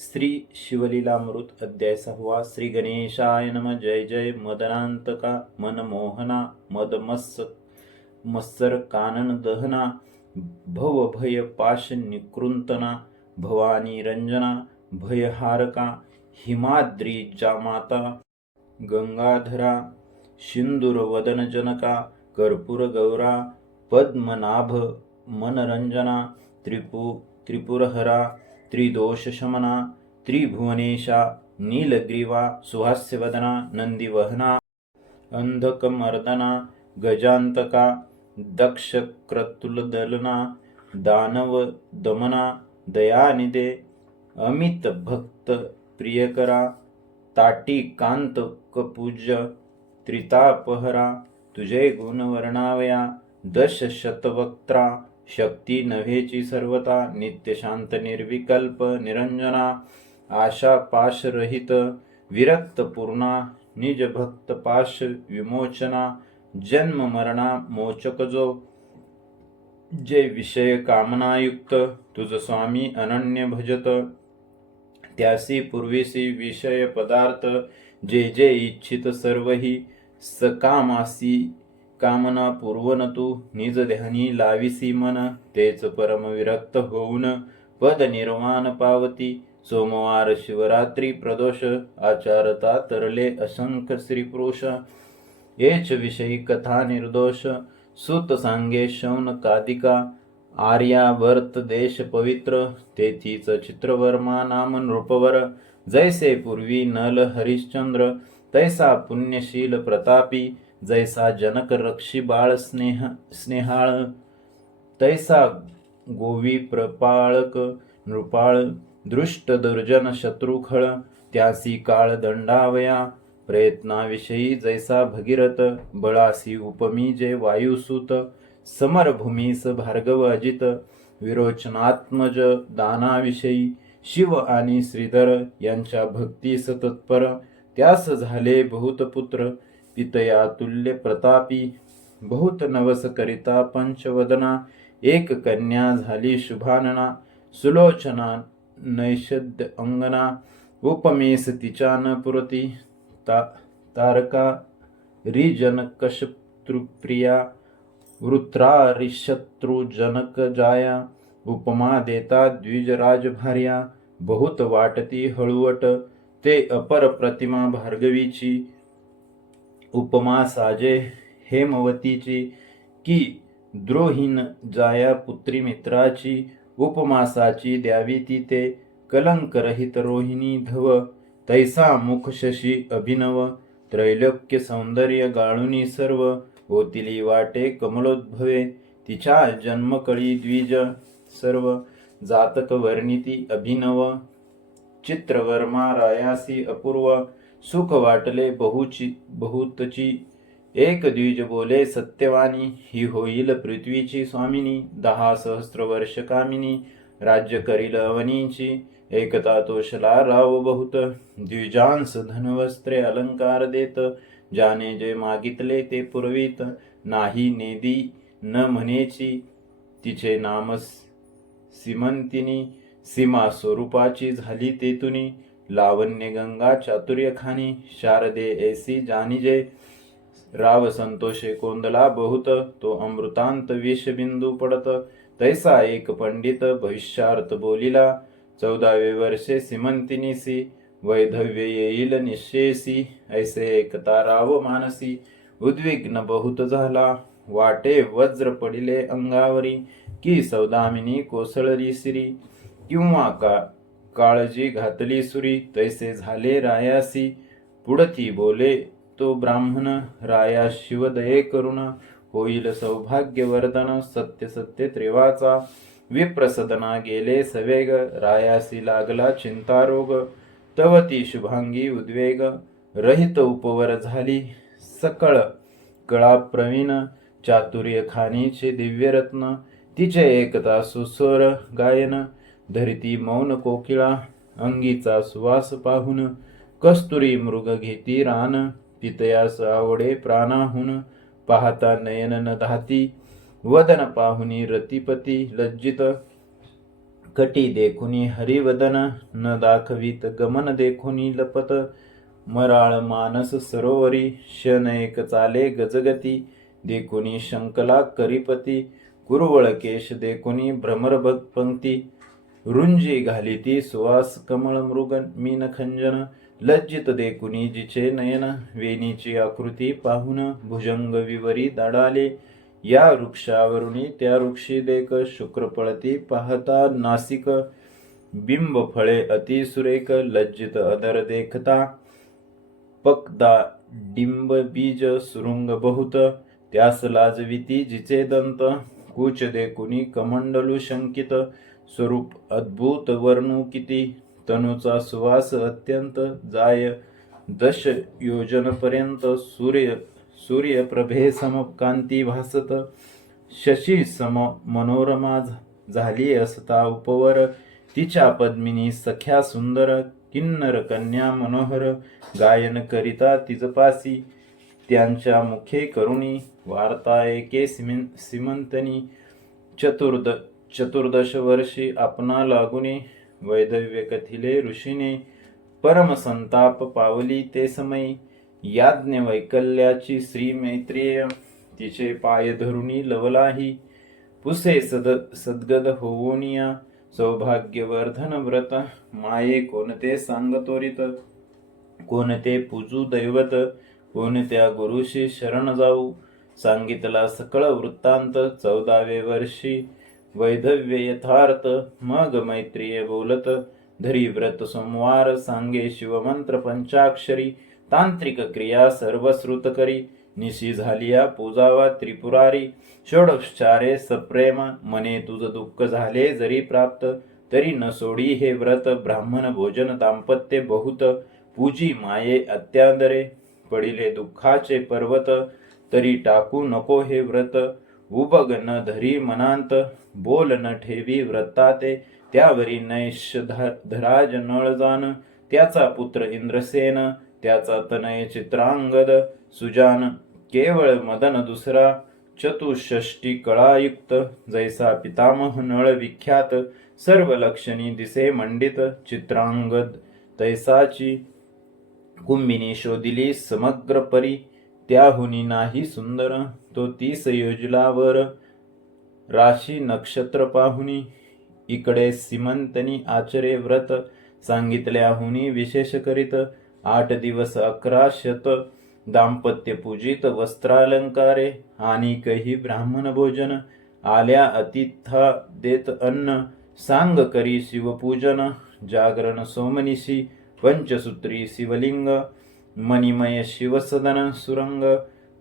श्री शिवलीलामृत अध्याय 6 श्री गणेशाय नमः। जय जय मदनांतका मनमोहना मत्सर कानन दहना भव भय पाश निकृंतना भवानी रंजना भयहारका हिमाद्री जामाता गंगाधरा सिंदूर वदन जनका कर्पूर गौरा पद्मनाभ मनरंजना त्रिपुरहरा त्रिदोष शमना त्रिभुवनेशा नीलग्रीवा सुहास्यवदना नंदीवहना अंधकमर्दना गजांतका दक्षक्रतुलदलना दानव दमना दयानिदे अमित भक्त प्रियकरा ताटी कांत कपूज्य त्रितापहरा तुझे गुण वर्णावया दश शतवक्त्रा शक्ती नव्हेची सर्वता नित्य शांत निर्विकल्प निरंजना आशा पाश रहित विरक्त पूर्णा निज भक्त पाश विमोचना जन्म मरणा मोचक जो जे विषय कामनायुक्त तुझ स्वामी अनन्य भजत त्यासी पूर्वीसी विषय पदार्थ जे जे इच्छित सर्वही सकामासी कामना पूर्वन तू निज ध्यानी लाविसी मन तेच परम विरक्त होऊन पद निर्वाण पावती सोमवार शिवरात्री प्रदोष आचारता तरले असंख्य स्त्रीपुरुष एच विषयी कथा निर्दोष सुत सांगे शौन कादिका आर्यावर्त देश पवित्र तेथीच चित्रवर्मा नाम नृपवर जैसे पूर्वी नल हरिश्चंद्र तैसा पुण्यशील प्रतापी जैसा जनक रक्षी बाळ स्नेहाळ तैसा गोवी प्रपाळक नृपाळ दृष्ट दुर्जन शत्रुखळ त्यासी काळ दंडावया प्रयत्नाविषयी जैसा भगीरथ बळासी उपमी जे वायुसूत समरभूमीस भार्गव अजित विरोचनात्मज दानाविषयी शिव आणि श्रीधर यांच्या भक्तीस तत्पर त्यास झाले बहुतपुत्र पितया तुल्य प्रतापी बहुत नवस करिता पंचवदना एक कन्या झाली शुभानना सुलोचना नैषद्य अंगना उपमेस तिच्या न पुरती तारका रिजन कशत्रुप्रिया वृत्रा रिशत्रु जनक जाया उपमा देता द्विजराज भार्या बहुत वाटती हळुवट ते अपर प्रतिमा भार्गवीची उपमा साजे हेमवतीची की द्रोहीन जाया पुत्री मित्राची उपमासाची द्यावी ती ते कलंक रहित रोहिणी धव तैसा मुख शशी अभिनव त्रैलोक्य सौंदर्य गाळुनी सर्व ओतिली वाटे कमलोद्भवे तिच्या जन्मकळी द्विज सर्व जातक वर्णिती अभिनव चित्रवर्मा रायासी अपूर्व सुख वाटले बहुतची एक द्विज बोले सत्यवानी ही होईल पृथ्वीची स्वामिनी 10 सहस्त्र वर्ष कामिनी राज्य करील अवनीची एकता तोषला राव बहुत द्विजांस धनवस्त्रे अलंकार देत ज्याने जे मागितले ते पुरवीत नाही नेदी न म्हणेची तिचे नाम सीमंतिनी सीमा स्वरूपाची झाली तेतुनी लावण्य गंगा चातुर्य खानी शारदे ऐसी जानिजे राव संतोषे कोंदला बहुत तो अमृतांत विष बिंदू पडत तैसा एक पंडित भविष्यार्थ बोलिला 14वे वर्षे सीमंतिनीसी वैधव्य येईल निश्चेसी ऐसे एकता राव मानसी उद्विग्न बहुत झाला वाटे वज्र पडिले अंगावरी की सौदामिनी कोसळली सिरी किंवा काळजी घातली सुरी तैसे झाले रायासी पुढती बोले तो ब्राह्मण राया शिवदये करुण होईल सौभाग्यवर्धन सत्य सत्य त्रिवाचा विप्रसदना गेले सवेग रायासी लागला चिंतारोग तवती शुभांगी उद्वेग रहित उपवर झाली सकळ कळा प्रवीण चातुर्य खानीचे दिव्यरत्न तिचे एकता सुस्वर गायन धरिती मौन कोकिळा अंगीचा सुवास पाहून कस्तुरी मृग घेती रान पितयास आवडे प्राणाहून पाहता नयन न धाती वदन पाहुनी रतिपती लज्जित कटी देखुनी हरिवदन, न दाखवित गमन देखुनी लपत. मराळ मानस सरोवरी, शन एक चाले गजगती. देखुनी शंकला करीपती, कुरवळ केश देखुनी भ्रमर पंक्ती. रुंजी घालिती सुवास कमळ मृग मीनखंजन. लज्जित देखुनी जिचे नयन, वेणीची आकृती पाहून भुजंग विवरी दाडाले. या वृक्षावरुणी त्या वृक्षी देख, शुक्र पळती पाहता नासिक. बिंब फळे अति सुरेख, लज्जित अधर देखता. पकदा डिंब बीज सुरुंग बहुत, त्यास लाजविती जिचे दंत. कूच देखुनी कमंडलू शंकित, स्वरूप अद्भुत वर्णू किती. तनुचा सुवास अत्यंत, जाय 10 योजनपर्यंत. सूर्यप्रभे सम कांती भासत, शशी सम मनोरमा झाली असता उपवर. तिच्या पद्मिनी सख्या सुंदर, किन्नर कन्या मनोहर. गायन करिता तिजपासी, त्यांच्या मुखे करुणी. वार्ता एके सीमंतनी, 14 वर्षी आपणा लागुनी. वैदव्य कथिले ऋषीने, परम संताप पावली ते समयी. याज्ञवैकल्याची श्री मैत्रेय, तिचे पाय धरुनी लवलाही. पुसे सद्गद होवोनिया, सौभाग्यवर्धन व्रत. माये कोणते सांगतोरित, कोणते पूजू दैवत. कोणत्या गुरुशी शरण जाऊ, सांगितला सकळ वृत्तांत. 14व्ये वर्षी वैधव्य यथार्थ, मग मैत्रिय बोलत. धरी व्रत सोमवार, सांगे शिवमंत्र पंचाक्षरी. तांत्रिक क्रिया सर्व श्रुत करी, निशी झालिया पूजावा त्रिपुरारी. षोडोपचारे सप्रेम, मने तुझ दुःख झाले जरी प्राप्त. तरी न सोडी हे व्रत, ब्राह्मण भोजन दाम्पत्य बहुत. पूजी माये अत्यादरे, पडिले दुःखाचे पर्वत. तरी टाकू नको हे व्रत, उबग न धरी मनांत. बोल न ठेवी व्रताते, त्यावरी नैश धराज नळजान. त्याचा पुत्र इंद्रसेन, त्याचा तनय चित्रांगद. सुजान केवळ मदन दुसरा, 64 कळायुक्त. जैसा पितामह नळ विख्यात, सर्व लक्षणी दिसे मंडित. चित्रांगद तैसाची कुंभिनी शोधिली समग्र परी. त्याहुनी नाही सुंदर, तो 30 योजलावर. राशी नक्षत्र पाहुनी, इकडे सीमंतनी आचरे व्रत. सांगितल्याहुनी विशेष करीत, 8 दिवस 11 शत. दाम्पत्य पूजित वस्त्रालंकारे, आणि काही ब्राह्मण भोजन. आल्या अतिथा देत अन्न, सांग करी शिवपूजन. जागरण सोमनिशी, पंचसूत्री शिवलिंग. मणिमय शिवसदन सुरंग,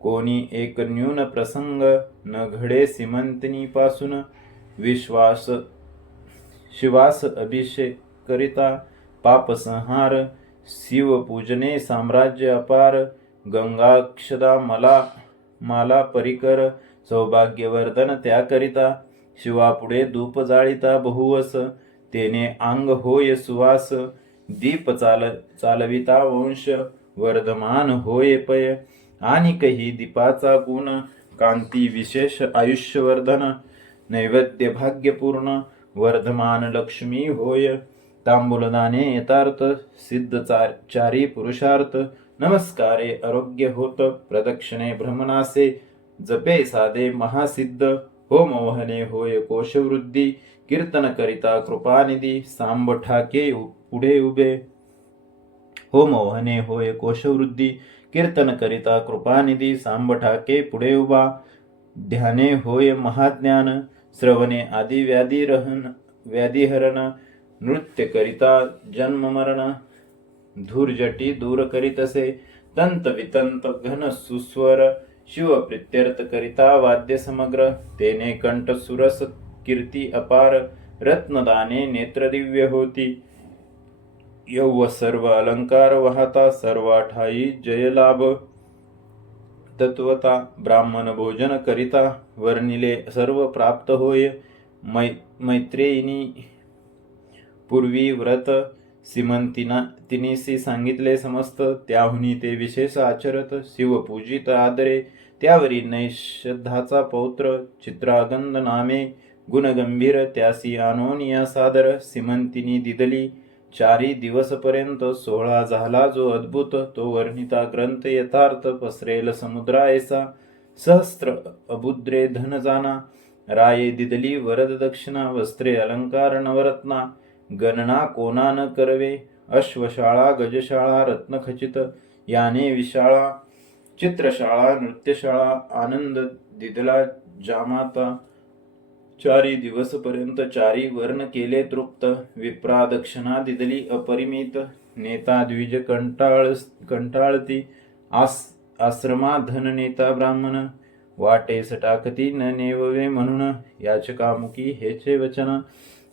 कोणी एक न्यून प्रसंग. न घडे सीमंतनी पासून, शिवास अभिषेक करिता. पापसंहार शिवपूजने साम्राज्य अपार. गंगाक्षदा माला परिकर, सौभाग्यवर्धन त्याकरिता. शिवापुढे धूप जाळिता बहुवस, तेने अंग होय सुवास. दीप चालविता वंश, वर्धमान होय पय. आणि काही दीपाचा गुण, कांती विशेष आयुष्यवर्धन. नैवेद्य भाग्यपूर्ण, वर्धमान लक्ष्मी होय. तांबूलदाने यथार्थ, सिद्ध चारी पुरुषार्थ. नमस्कारे आरोग्य होत, प्रदक्षिणे भ्रमणासे. जपे साधे महासिद्ध, होम वहने होय कोशवृद्धी. कीर्तन करिता कृपानिधी, सांब ठाके पुढे उभे. होम वहने होय कोशवृद्धी, कीर्तन करिता कृपानिधी. सांब ठाके पुढे उभा, ध्याने होय महाज्ञान. श्रवणे आदि व्याधिहरण, नृत्य करिता जन्म मरण. धूर्जटी दूर करीतसे, तंत वितंत घन सुस्वर. शिव प्रीत्यर्थ करिता वाद्य समग्र, तेने कंठ सुरस कीर्ती अपार. रत्नदाने नेत्र दिव्य होती, यौव सर्व अलंकार वाहता. सर्वाठाई जय लाभ, तत्वता. ब्राह्मण भोजन करिता, वर्णिले सर्व प्राप्त होय. मैत्रेयिनी पूर्वी व्रत, तिनीसी सांगितले समस्त. त्याहुनी ते विशेष आचरत, शिवपूजित आदरे. त्यावरी नैषधाचा पौत्र, चित्रागंध नामे. गुणगंभीर त्यासी आणोनिया सादर सिमंतिनी दिदली 4 दिवसपर्यंत. 16 झाला जो अद्भुत तो वर्णिता ग्रंथ यथार्थ पसरेल समुद्रायसा. सहस्त्र अबुद्रे धन जाना राये दिदली वरद दक्षिणा. वस्त्रे अलंकार नवरत्ना गणना कोणा न करवे. अश्वशाळा गजशाळा रत्नखचित याने विशाळा. चित्रशाळा नृत्यशाळा आनंद दिदला जामाता. 4 दिवसपर्यंत 4 वर्ण केले तृप्त. विप्रा दक्षिणा दिदली अपरिमित. नेता द्विज कंटाळती आश्रमा धन नेता ब्राह्मण. वाटेस टाकती न नेववे म्हणून याचकामुखी हेचे वचन.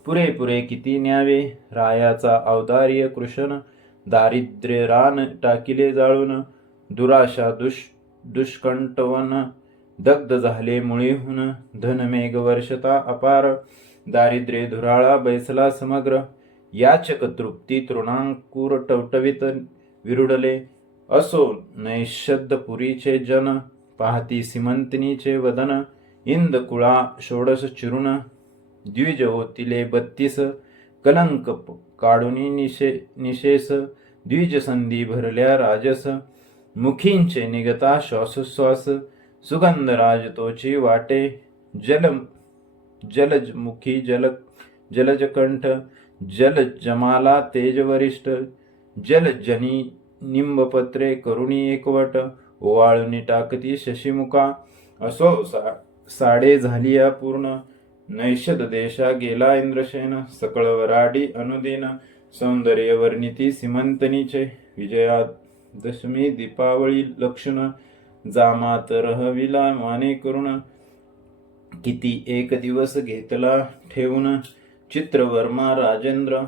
पुरे किती न्यावे रायाचा औदार्य कृशन. दारिद्र्य रान टाकिले जाळून. दुराशा दुष्कंटवन दग्ध झाले मुळीहून. धनमेघ वर्षता अपार दारिद्र्य धुराळा बैसला समग्र. याचक तृप्ती तृणांकुर टवटवीत विरुडले. असो नैषद्यपुरीचे जन पाहती सिमंतिनीचे वदन. इंदकुळा षोडश चिरुण द्विज होतिले 32. कलंक काढुनी निशेष द्विज संधी भरल्या राजस. मुखींचे निगता श्वासोश्वास सुगंध राजतोची वाटे. जलजमुखी जलजकंठ जल जमाला तेज वरिष्ठ. जलजनी निंबपत्रे करुणी एकवट. ओवाळुनी टाकती शशीमुखा. असो साडे झालिया पूर्ण. नैषद देशा गेला इंद्रसेन. सकळ वराडी अनुदिन सौंदर्य वर्णिती सिमंतनीचे. विजयादशमी दीपावळी लक्षण जामात रहविला माने करुण. किती एक दिवस घेतला ठेवून चित्रवर्मा राजेंद्र.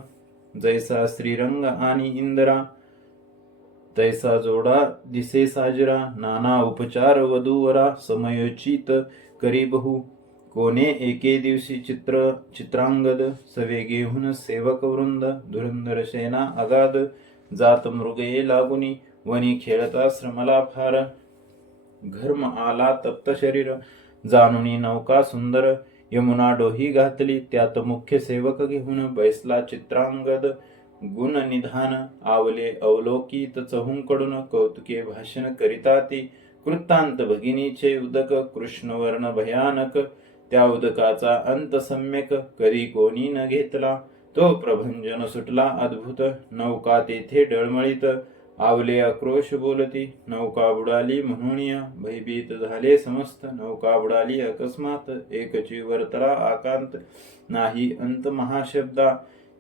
जैसा श्रीरंग आणि इंद्रा तैसा जोडा दिसे साजरा. नाना उपचार वधूवरा समयोचित करी बहु. कोणे एके दिवशी चित्रांगद सवे घेऊन सेवक वृंद. धुरंधर सेना अगाध जात मृगये लागुनी. वनी खेळता श्रमला फार घर्म आला तप्त शरीर. जानुनी नौका सुंदर यमुना डोही घातली. त्यात मुख्य सेवक घेऊन बैसला चित्रांगद. गुण निधान आवले अवलोकित चहूंकडून. कौतुके भाषण करिता ती कृतांत भगिनीचे उदक. कृष्णवर्ण भयानक त्या उदकाचा अंत सम्यक. कधी कोणी न घेतला तो प्रभंजन सुटला अद्भुत. नौका तेथे डळमळीत आवले आक्रोश बोलती. नौका बुडाली म्हणून भयभीत झाले समस्त. नौका बुडाली अकस्मात एकची वर्तळा आकांत. नाही अंत महाशब्दा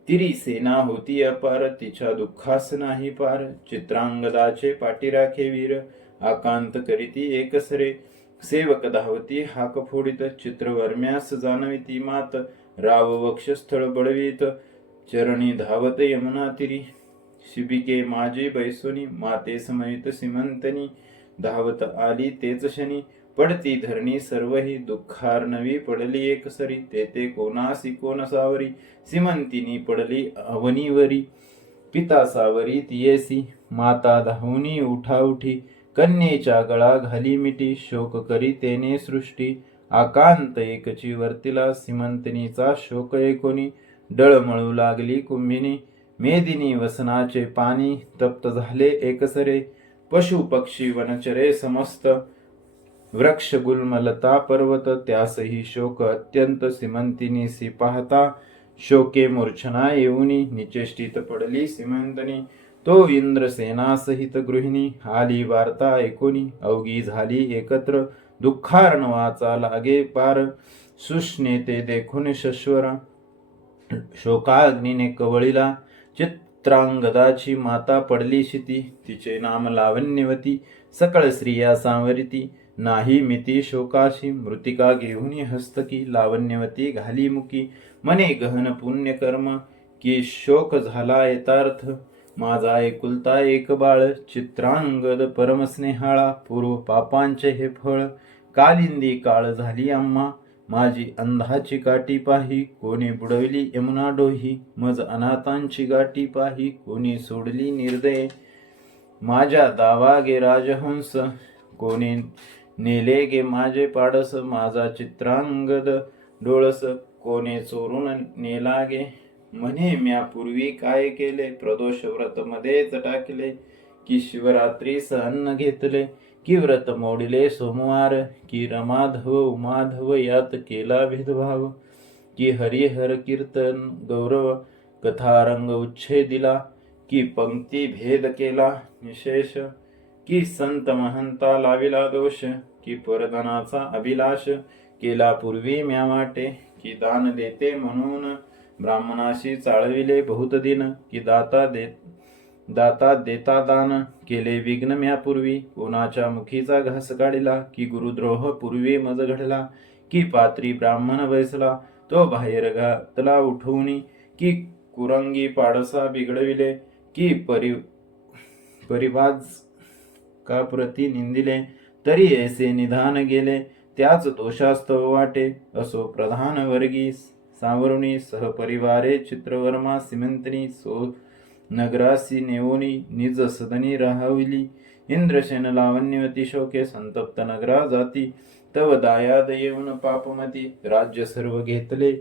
तिरी सेना होती अपार. तिच्या दुःखास नाही पार. चित्रांगदाचे पाठीराखे वीर आकांत करीती एकसरे. सेवक धावती हाक फोडीत. चित्रवर्म्यास जाणविती मात. राव वक्षस्थळ बळवीत चरणी धावत यमुना तिरी. शिबिके माझी बैसोनी माते समयित सिमंतनी. धावत आली तेच शनी पडती धरणी सर्वही. दुःखार्णवी पडली एकसरी. तेथे कोणासी कोण सावरी. सिमंतिनी पडली अवनीवरी. पिता सावरी तियेसी माता धावुनी उठाउठी. कन्येच्या गळा घाली मिठी. शोक करी तेने सृष्टी. आकांत एकची वर्तिला सिमंतिनीचा शोक एकोनी. डळमळू लागली कुंभिनी. मेदिनी वसनाचे पाणी तप्त झाले एकसरे. पशु पक्षी वनचरे समस्त. वृक्ष गुल्मलता पर्वत त्यासही शोक अत्यंत. सिमंतिनीसी पाहता शोके मूर्छना येऊनी. निचेष्टित पडली सिमंतनी. तो इंद्रसेना सहित गृहिणी. आली वार्ता ऐकोनी. अवघी झाली एकत्र. दुःखार्णवाचा लागे पार. सुष्णे ते देखून शश्वरा. शोकाग्नीने कवळीला. चित्रांगदाची माता पडली शिती. तिचे नाम लावण्यवती. सकळ स्त्रिया सांवरिती. नाही मिती शोकाशी. मृतिका घेऊन हस्तकी. लावण्यवती घाली मुकी. मने गहन पुण्यकर्म की शोक झाला यथार्थ. माझा एकुलता एक बाळ चित्रांगद परमस्नेहाळा. पूर्व पापांचे हे फळ. कालिंदी काळ झाली आम्हा. माझी अंधाची गाठी पाही. कोणी बुडवली यमुना डोही. मज अनाथांची गाठी पाही. कोणी सोडली निर्दय. माझ्या दावा गे राजहंस. कोणी नेले गे माझे पाडस. माझा चित्रांगद डोळस. कोणे चोरून नेलागे. म्हणे म्या पूर्वी काय केले, प्रदोष व्रत मध्येच टाकले. की शिवरात्रीस अन्न घेतले, की व्रत मोडिले सोमवार. की रमाधव उमाधव यात केला भेदभाव. की हरिहर कीर्तन गौरव कथारंग उच्छेदिला. की पंक्ती भेद केला निशेष. की संत महंता लाविला दोष. की परधनाचा अभिलाष केला पूर्वी म्या वाटे. की दान देते म्हणून ब्राह्मणाशी चाळविले बहुत दिन. की दाता देता दान केले विघ्न म्या पूर्वी. कोणाच्या मुखीचा घास काढिला. की गुरुद्रोह पूर्वी मज घडला. की पात्री ब्राह्मण बैसला, तो बाहेर घातला उठवून. की कुरंगी पाडसा बिघडविले. की परिवाज का प्रती निंदिले. तरी ऐसे निधान गेले, त्याच दोषास्तव वाटे. असो प्रधान वर्गी सावरुणी, सहपरिवारे चित्रवर्मा सिमंतनी. सो नगरासी नेवोनी, निज सदनी राहविली. इंद्रसेन लावण्यवती शोके, संतप्त नगरा जाती. तव दायाद येऊन पापमती, राज्य सर्व घेतले.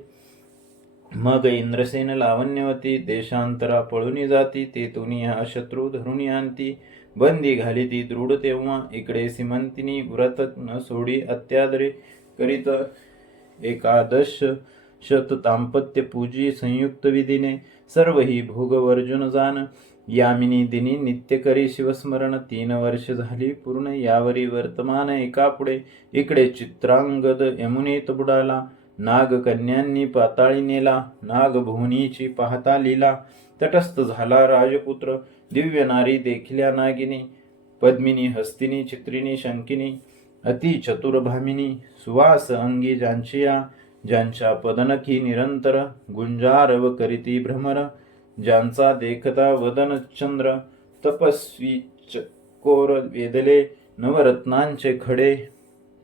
मग इंद्रसेन लावण्यवती देशांतरा पळून जाती. तेथून हा शत्रू धरून आणती. बंदी घाली ती दृढ तेव्हा. इकडे सिमंतिनी व्रत न सोडी अत्यादरे करीत. एकादश शत दाम्पत्य पूजी संयुक्त विधीने. सर्व ही भोगवर्जुन जाण. यामिनी दिनी नित्य करी शिवस्मरण. 3 वर्ष झाली पूर्ण यावरी वर्तमान एका पुढे. इकडे चित्रांगद यमुनेत बुडाला. नागकन्यांनी पाताळी नेला. नागभुवनीची पाहता लीला. तटस्थ झाला राजपुत्र. दिव्य नारी देखल्या नागिनी. पद्मिनी हस्तिनी चित्रिणी शंकिनी. अति चतुर भामिनी. सुवास अंगी ज्यांचिया, ज्यांच्या पदनखी निरंतर. गुंजारव करीती भ्रमर, ज्यांचा देखता वदन चंद्र. तपस्वी चकोर वेदले, नवरत्नांचे खडे.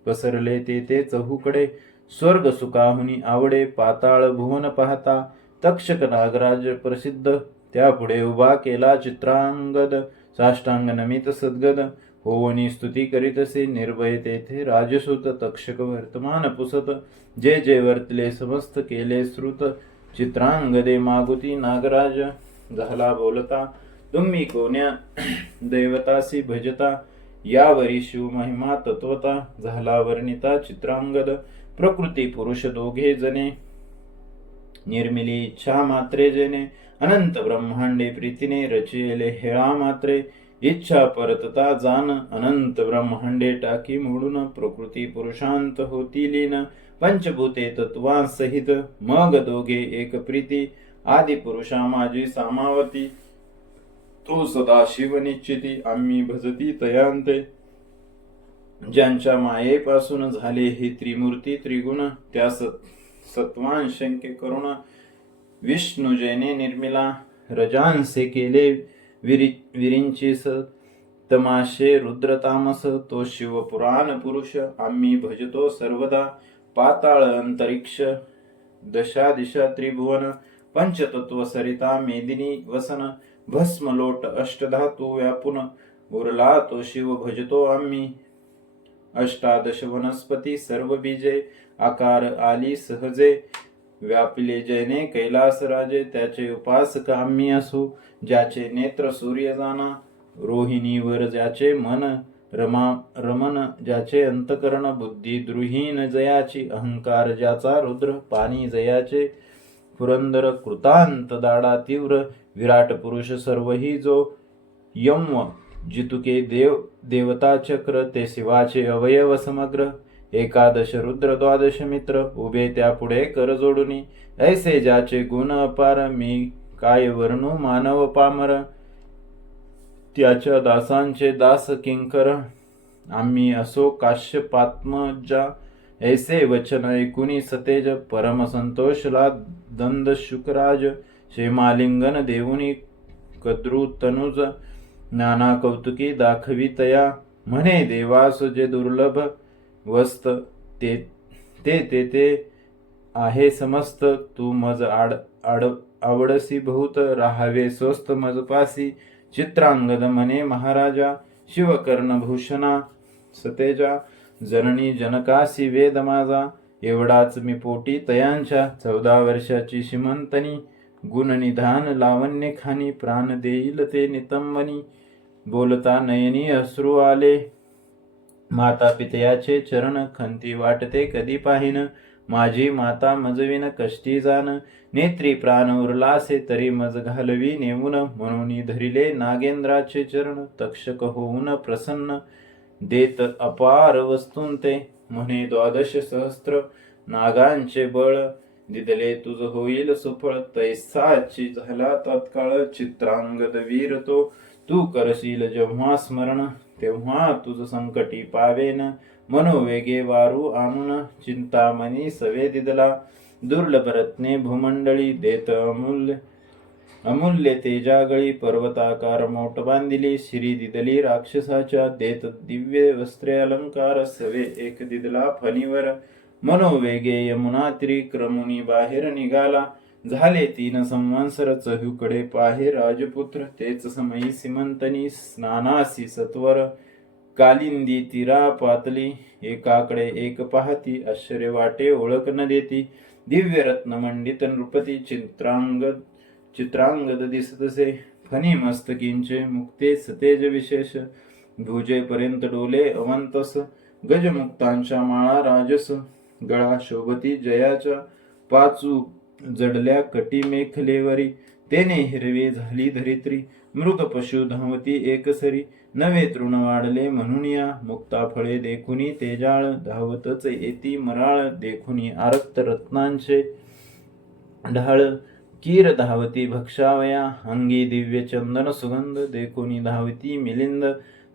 पसरले ते चहूकडे. स्वर्ग सुखाहुनी आवडे. पाताळ भुवन पाहता. तक्षक नागराज प्रसिद्ध. त्यापुढे उभा केला चित्रांगद. साष्टांग नमित सद्गद. होवनी स्तुती करीतसे निर्भय तेथे राजसूत. तक्षक वर्तमान पुसत, जे जे वर्तले समस्त केले श्रुत. चित्रांगदे मागुती नागराज, झाला बोलता. तुम्ही कोण्या दैवतासी भजता. यावरी शिव महिमा तत्वता. झाला वर्णिता चित्रांगद. प्रकृती पुरुष दोघे जने, निर्मिली इच्छा मात्रे जेने. अनंत ब्रह्मांडे प्रीतीने, रचिले हेळा मात्रे. इच्छा परतता जाण, अनंत ब्रह्मांडे टाकी मोडून. प्रकृती पुरुषांत होती लीन, पंचभूते तत्वांसहित. मग दोघे एक प्रीती, आदि पुरुषा माझी सामावती. तो सदा शिव निश्चिती, आम्ही भजती तयांते. ज्यांच्या मायेपासून झाले हे त्रिमूर्ती त्रिगुण. त्या सत्वांशंके करुण. विष्णू जैने निर्मिला, रजांसे केले विरिंची तमाशे रुद्र तामस. तो शिव पुराण पुरुष, आम्ही भजतो सर्वदा. पाताळ अंतरिक्ष, दशा दिशा त्रिभुवन. पंचतत्व सरिता मेदिनी वसन. भस्मलोट अष्टधातू व्यापून. उरला तो शिव भजतो आम्ही. अष्टादश वनस्पती सर्व बीजे, आकार आली सहजे. व्यापिले जैने कैलास राजे, त्याचे उपासक आम्ही असू. ज्याचे नेत्र सूर्य जाना, रोहिणीवर ज्याचे मन रमन. ज्याचे अंतकरण बुद्धी द्रुहीन जयाची. अहंकार ज्याचा रुद्र पाणी जयाचे. पुरंदर कृतांत दाडा तीव्र. विराट पुरुष सर्वही जो. यम जितुके देवता चक्र, ते शिवाचे अवयव समग्र. एकादश रुद्र द्वादश मित्र, उभे त्यापुढे कर जोडुनी. ऐसे ज्याचे गुण अपार, मी काय वर्णू मानव पामर. त्याच्या दासांचे दास किंकर, आम्ही असो काश्यपात्मजा. ऐसे वचन ऐकुनी सतेज, परम संतोषला दंद शुकराज. क्षेमालिंगन देऊनी कद्रू तनुज, नाना कौतुकी दाखवितया. म्हणे देवास जे दुर्लभ वस्त, ते आहे समस्त. तू मज आवडसी बहुत, राहावे स्वस्त मजपासी. चित्रांगद म्हणे महाराजा, शिवकर्णभूषणा सतेजा. जननी जनकासी वेद माझा, एवढाच मी पोटी तयांच्या 14 वर्षाची श्रीमंतनी, गुणनिधान लावण्य खानी, प्राण देईल ते नितंबनी. बोलता नयनी अश्रू आले, माता पितयाचे चरण, खंती वाटते कधी पाहिन, माझी माता मजविन कष्टी जान. नेत्री प्राण उरलासे तरी मज घालवी नेऊन, म्हणून धरिले नागेंद्राचे चरण, तक्षक होऊन प्रसन्न. देत अपार वस्तूंते, म्हणे 12 सहस्त्र नागांचे बळ. दिदले तुझ होईल सुफळ, तैसाची झाला तत्काळ. चित्रांगद वीर तो, तू करशील जेव्हा स्मरण, तेव्हा तुझ संकटी पावेन. मनोवेगे वारू आणून, चिंतामणी सवे दिदला. दुर्लभ रत्ने भूमंडळी, देत अमूल्य तेजागळी. पर्वताकार मोठ बांधिली, शिरी दिदली राक्षसाच्या. देत दिव्य वस्त्रे अलंकार, सवे एक दिदला फणीवर. मनोवेगे यमुना तीरी, क्रमुनी बाहेर निघाला. झाले 3 संवत्सर, चहूकडे पाहे राजपुत्र. तेच समयी सीमंतनी, स्नानासी सत्वर. कालिंदी तीरा पातली, एकाकडे एक पाहती. आश्चर्य वाटे ओळख न देती, दिव्य रत्न मंडित नृपती. चित्रांगद दिसतसे, फणी मस्तकींचे मुक्ते सतेज विशेष. भुजेपर्यंत डोले अवंतस, गजमुक्तांच्या माळा राजस. गळा शोभती जयाच्या, पाचू जडल्या कटी मेखलेवरी. तेने हिरवी झाली धरित्री, मृग पशु धावती एकसरी. नवे तृण वाढले म्हणून या, मुक्ता फळे देखुनी तेजाळ. धावतच येती मराळ, देखुनी आरक्त रत्नांचे ढाळ. कीर धावती भक्षावया, अंगी दिव्य चंदन सुगंध. देखुनी धावती मिलिंद,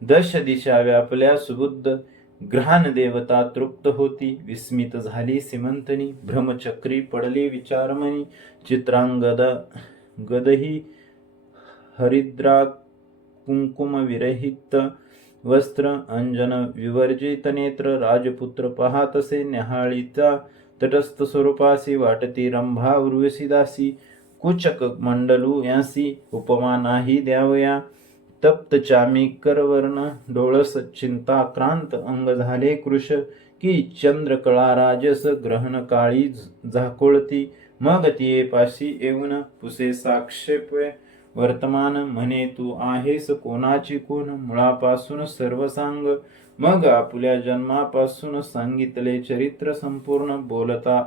10 दिशा व्यापल्या सुबुद्ध. ग्रहान देवता तृप्त होती, विस्मित झाली सीमंतनी. भ्रमचक्री पडली विचारमणी, चित्रांगदही हरिद्रा कुंकुम विरहित वस्त्र. अंजन विवर्जित नेत्र, राजपुत्र पाहातसे न्याहाळीता. तटस्थ स्वरूपासी, वाटती रंभा उर्वशी दासी. कुचक मंडलू यांसी, उपमा नाही द्यावया. तप्त चामी करवर्ण, डोळस चिंताक्रांत. अंग झाले कृश, की चंद्रकळा राजस. ग्रहण काळी झाकोळती, मग तिये पाशी येऊन. पुसे साक्षेप वर्तमान, म्हणे तू आहेस कोणाची कोण. मुळापासून सर्व सांग, मग आपुल्या जन्मापासून. सांगितले चरित्र संपूर्ण, बोलता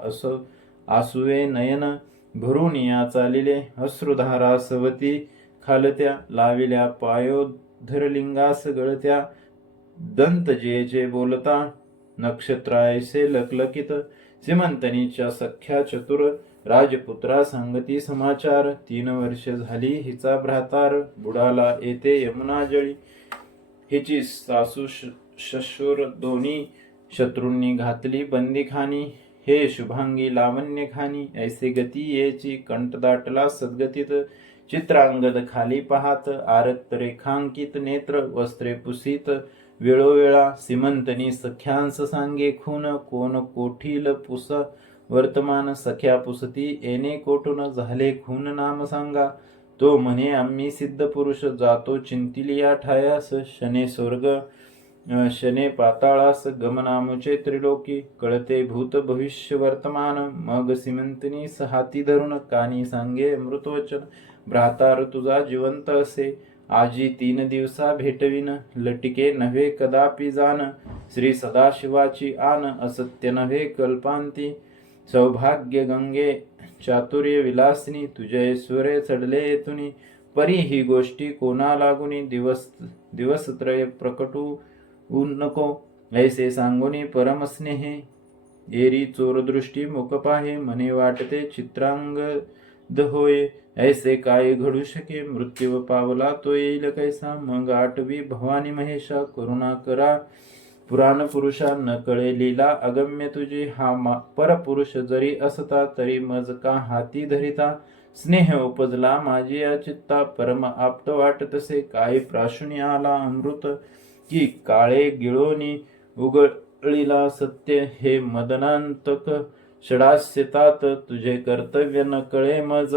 आसुवे नयन. भरून या चालिले, अश्रुधारा सवती खालत्या. लाविल्या पायोधरलिंगास गळत्या, दंतजेचे बोलता. नक्षत्रायसे लकलकित, सीमंतनीच्या सख्या चतुर. राजपुत्रा सांगती समाचार, 3 वर्ष झाली हिचा भ्रातार. बुडाला येते यमुना जळी, हिची सासू शशुर दोन्ही. शत्रूंनी घातली बंदीखानी, हे शुभांगी लावण्य खानी. ऐसे गती येची, कंठ दाटला सद्गतीत. चित्रांगद खाली पाहात, आरक्त रेखांकित नेत्र. वस्त्रे पुसीत वेळोवेळा, सीमंतनी सख्यांस सांगे खून. कोण कोठील पुस वर्तमान, सख्या पुसती येणे कोठून. झाले खून नाम सांगा, तो म्हणे आम्ही सिद्ध पुरुष. जातो चिंतिलिया ठायास, शने स्वर्ग शने पाताळास. गमनामुचे त्रिलोकी, कळते भूत भविष्य वर्तमान. मग सीमंतनी हाती धरून, कानी सांगे अमृतवचन. भ्रातार तुझा जिवंत असे, आजी 3 दिवसा भेटविन. लटिके नव्हे कदापि जाण, श्री सदाशिवाची आन. असत्य नव्हे कल्पांती, सौभाग्य गंगे चातुर्य विलासिनी. तुझे ऐश्वर्य चढले येथुनी, परी ही गोष्टी कोणा लागुनी. दिवसत्रय प्रकटू नको, ऐसे सांगुनी परमस्नेहे. एरी चोरदृष्टी मुख पाहे, म्हणे वाटते चित्रांगद होय. ऐसे काय घडू शके, मृत्यू पावला तो येईल कैसा. मग आठवी भवानी महेशा, करुणा करा पुराण पुरुषा. न कळे लीला अगम्य तुझी, हा परपुरुष जरी असता. तरी मज का हाती धरिता. स्नेह उपजला माझी या चित्ता, परम आप्त वाटतसे. काय प्राशुनी आला अमृत, की काळे गिळोनी उगळीला सत्य. हे मदनांतक षडास्यतात, तुझे कर्तव्य न कळे मज.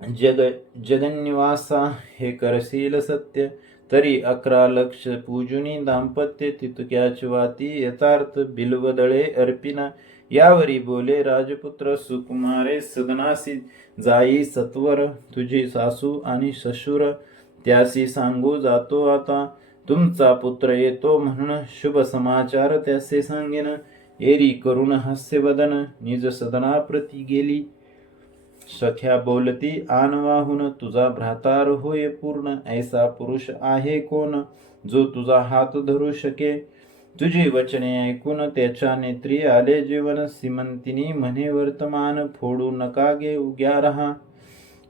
जगन्निवासा हे करशील सत्य, तरी 11 लक्ष पूजुनी दाम्पत्य तितक्याच वाती यथार्थ बिल्वदळे अर्पिना. यावरी बोले राजपुत्र सुकुमारे सदनासी जाई सत्वर. तुझी सासू आणि सशुर त्यासी सांगू जातो आता. तुमचा पुत्र येतो म्हणून शुभ समाचार त्यासे सांगेन. एरी करून हास्यवदन निज सदनाप्रती गेली. सख्या बोलती आन वाहून तुझा भ्रातार होय पूर्ण. ऐसा पुरुष आहे कोण जो तुझा हात धरू शके. तुझी वचने ऐकून त्याच्या नेत्री आले जीवन. सीमंतिनी म्हणे वर्तमान फोडू नका गे उग्या रहा.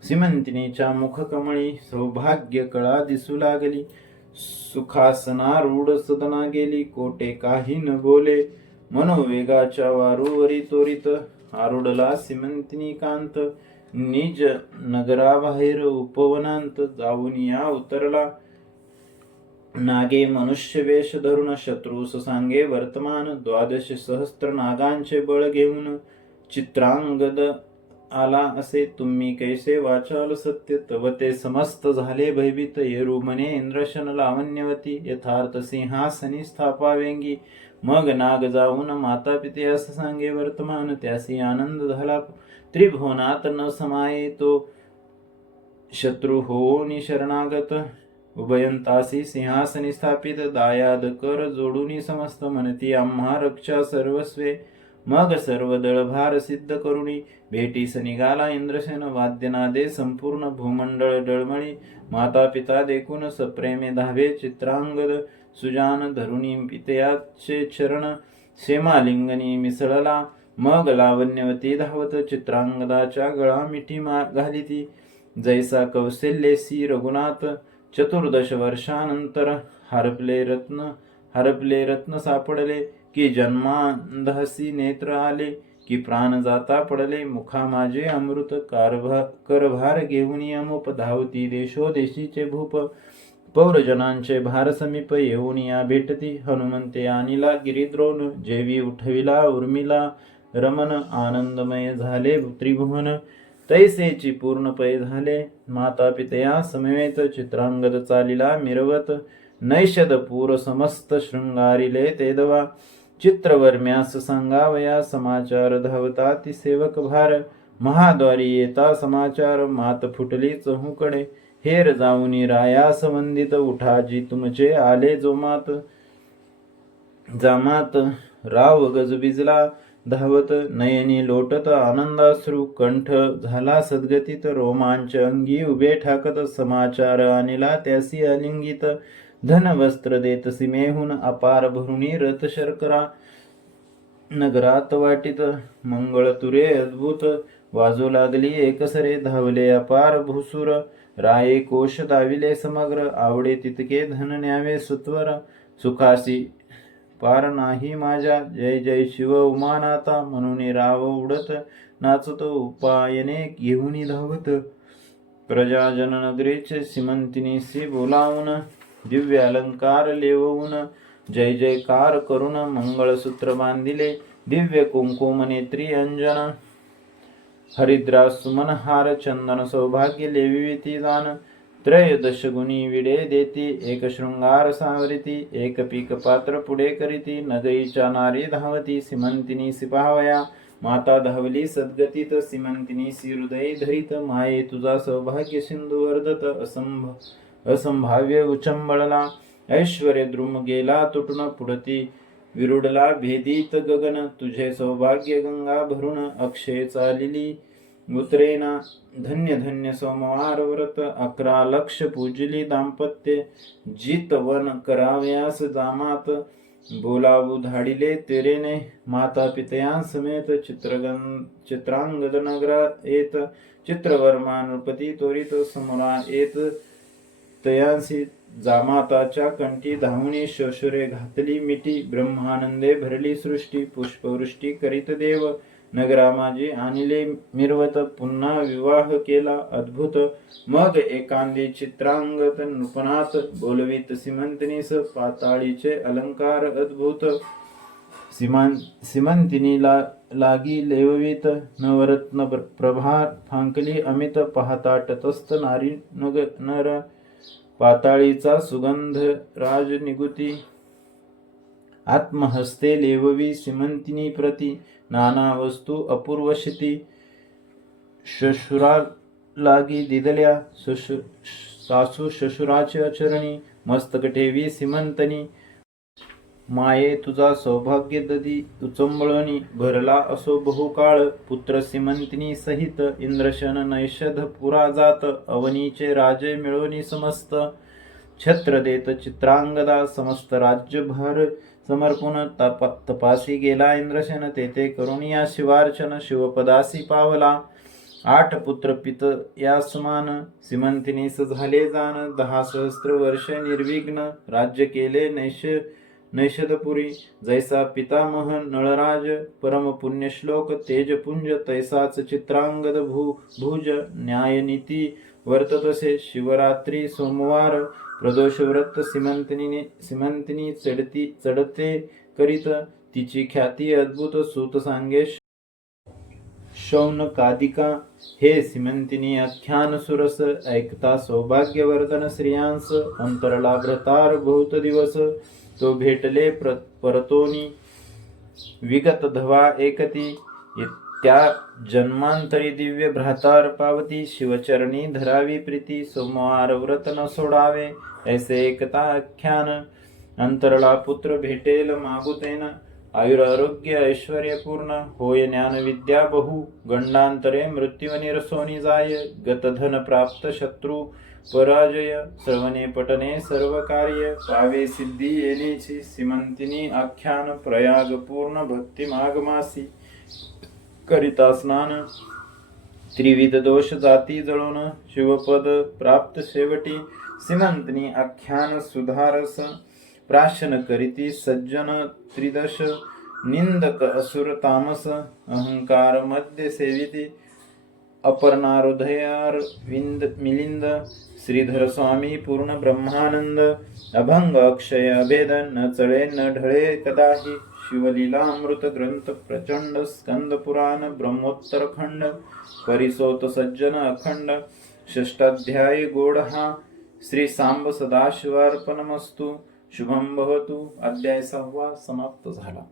सीमंतिनीच्या मुखकमळी सौभाग्य कळा दिसू लागली. सुखासनारूढ सदना गेली. कोटे काही न बोले मनोवेगाच्या वारूवरी त्वरित आरूढला सीमंतिनी कांत. निज नगराबाहेर उपवनांत जाऊन या उतरला. नागे मनुष्य वेश धरून शत्रूस सांगे वर्तमान. 12 सहस्त्र नागांचे बळ घेऊन चित्रांगद आला असे. तुम्ही कैसे वाचाल सत्य तव ते समस्त झाले भयभीत. येरू म्हणे इंद्रशन लावण्यवती यथार्थ सिंहासनी स्थापावेंगी. मग नाग जाऊन माता पित्यास सांगे वर्तमान. त्यासी आनंद झाला त्रिभुवनात न समाये तो. शत्रू होऊनी शरणागत उभयंतासी सिंहासनी स्थापित. दायाद कर जोडूनी समस्त म्हणती आम्हा रक्षा सर्वस्वे. मग सर्व दळभार सिद्ध करुणी भेटीस निघाला इंद्रसेन. वाद्यनादे संपूर्ण भूमंडळ डळमळी. माता पिता देखून सप्रेमे धावे चित्रांगद. सुजान धरुणी पितयाचे चरण शेमालिंगनी मिसळला. मग लावण्यवती धावत चित्रांगदाच्या गळा मिठी घालिती. जैसा कौशल्यसी रघुनाथ 14 वर्षानंतर हरपले रत्न सापडले. की जन्मांधसी नेत्र आले. की प्राण जाता पडले. मुखा माझे अमृत करभार घेऊन अमुप. धावती देशोदेशीचे भूप. पौरजनांचे भार समीप येऊन या भेटती. हनुमंते आणिला गिरिद्रोण. जेवी उठविला उर्मिला रमन. आनंदमय झाले त्रिभुवन. तैसेची पूर्णपय झाले. माता पितया समवेत चित्रांगद चालिला मिरवत. नैषदपूर समस्त शृंगारिले तेदवा. चित्रवर्म्यास सांगावया समाचार. धावता ती सेवक भार. महाद्वारी येता समाचार. मात फुटली चहूकडे. हेर जाऊनी रायास वंदित. उठाजी तुमचे आले जोमात. जामात राव गजबिजला धावत. नयनी लोटत आनंदाश्रू. कंठ झाला सद्गतीत. रोमांच अंगी उभे ठाकत. समाचार आणिला त्यासी आलिंगित. धन वस्त्र देत सीमेहून अपार भरुनी रथ शर्करा. नगरात वाटित मंगळ तुरे अद्भुत. वाजू लागली एकसरे. धावले अपार भूसुर. राये कोश दाविले समग्र. आवडे तितके धन न्यावे सुत्वर. सुखासी पार नाही माझ्या. जय जय शिव उमानाथा. म्हणून राव उडत नाचत उपायने घेऊन धावत. प्रजाजन नगरीचे सीमंतिनीसी बोलावून. दिव्य अलंकार लेवून. जय जयकार करून मंगळसूत्र बांधिले. दिव्य कुंकुम नेत्री अंजन. हरिद्रा सुमनहार चंदन सौभाग्य लेविती जान. 13 गुणी विडे देती. एक शृंगार सावरिती. एक पीक पात्र पुढे करीती. नगरीच्या नारी धावती. सीमंतिनी सिपावया. माता धावली सद्गतीत. सीमंतिनी हृदय धरित. माये तुझा सौभाग्य सिंधू वर्धत. असंभाव्य उचंबळला. ऐश्वर्य द्रुम गेला तुटून. पुढती विरुडला भेदीत गगन. तुझे सौभाग्य गंगा भरून. अक्षय चालिली उतरेना. धन्य धन्य सोमवार व्रत. 11 लक्ष पूजली दाम्पत्य. जितवन कराव्यास जामात. बोलावू धाडिले तेरेने. माता पितया समेत चित्रांगद नगरा येत. चित्रवर्मा नृपती त्वरित समोरा येत. तयांसी जामाताच्या कंठी धावणी शशुरे घातली मिठी. ब्रह्मानंदे भरली सृष्टी. पुष्पवृष्टी करीत देव. नगरा माझी आणले मिरवत. पुन्हा विवाह केला अद्भुत. मग एकांदी चित्रांगत नृपनाथ. बोलवीत सीमंतिनीस पाताळीचे अलंकार अद्भुत. सीमंतिनी लागी लेववीत. नवरत्न प्रभा फांकली अमित. पाहता तटस्थ नारी नर. पाताळीचा सुगंध राज निगुती, आत्महस्ते लेववी सीमंतिनी प्रती, नाना वस्तू अपूर्वशिती, श्वशुरा लागी दिदल्या सासू श्वशुराचे अचरणी, मस्तक ठेवी सीमंतनी, माये तुझा सौभाग्य ददी उचंबळणी, भरला असो बहुकाळ पुत्र सीमंतिनी सहित, इंद्रशन नैषध पुरा जात, अवनीचे राजे मिळवणी समस्त, छत्र देत चित्रांगदा समस्त राज्यभार समर्पून, तपासी गेला इंद्रशन तेथे करुणिया शिवार्चन, शिवपदासी पावला, 8 पुत्र पित या समान, सीमंतिनीस झाले जाण, 10 सहस्त्र वर्ष निर्विघ्न, राज्य केले नैषधपुरी, जैसा पितामह नळराज, परम पुण्यश्लोक तेजपुंज, तैसाच चित्रांगद भुज, न्यायनीती वर्ततसे, शिवरात्री सोमवार, प्रदोष व्रत सीमंतिनी चढते करीत, तिची ख्याती अद्भुत सूत सांगे शौनकादिका, हे सीमंतिनी आख्यान सुरस, ऐकता सौभाग्यवर्धन श्रियांस, अंतरला भ्रतार बहुत दिवस, तो भेटले परतोनी विगत धवा एकती, त्या जन्मांतरी दिव्य भ्रातार पावती, शिवचरणी धरावी प्रीती, सोमवार व्रत न सोडावे, ऐसे एकता आख्यान, अंतरला पुत्र भेटेल मागुतेन, आयुरारोग्य ऐश्वर्यपूर्ण, होय ज्ञान विद्या बहु, गंडांतरे मृत्यू निरसोनी जाय, गतधन प्राप्त शत्रु पराजय, श्रवणे पटणे सर्व कार्य, पावे सिद्धी येण्याची, सीमंतिनी आख्यान, प्रयाग पूर्ण भक्ती मागमासी, करिता स्नान, त्रिविध दोष जाती जळून, शिवपद प्राप्त शेवटी, सीमंतिनी आख्यान सुधारस, प्राशन करीती सज्जन त्रिदश, निंदक असुर तामस, अहंकार मध्य सेविती, अपर्णारुदयार विंद मिलिंद, श्रीधर स्वामी पूर्ण ब्रह्मानंद, अभंग अक्षय अभेद, न चळे न ढळे कदाही, शिवलीला अमृत ग्रंथ प्रचंड, स्कंद पुराण ब्रह्मोत्तर खंड, परिसोत सज्जन अखंड, षष्टाध्यायी गोड हा, श्री सांब सदाशिवार्पणमस्तु, शुभम भवतु. अध्याय 6 समाप्त झाला.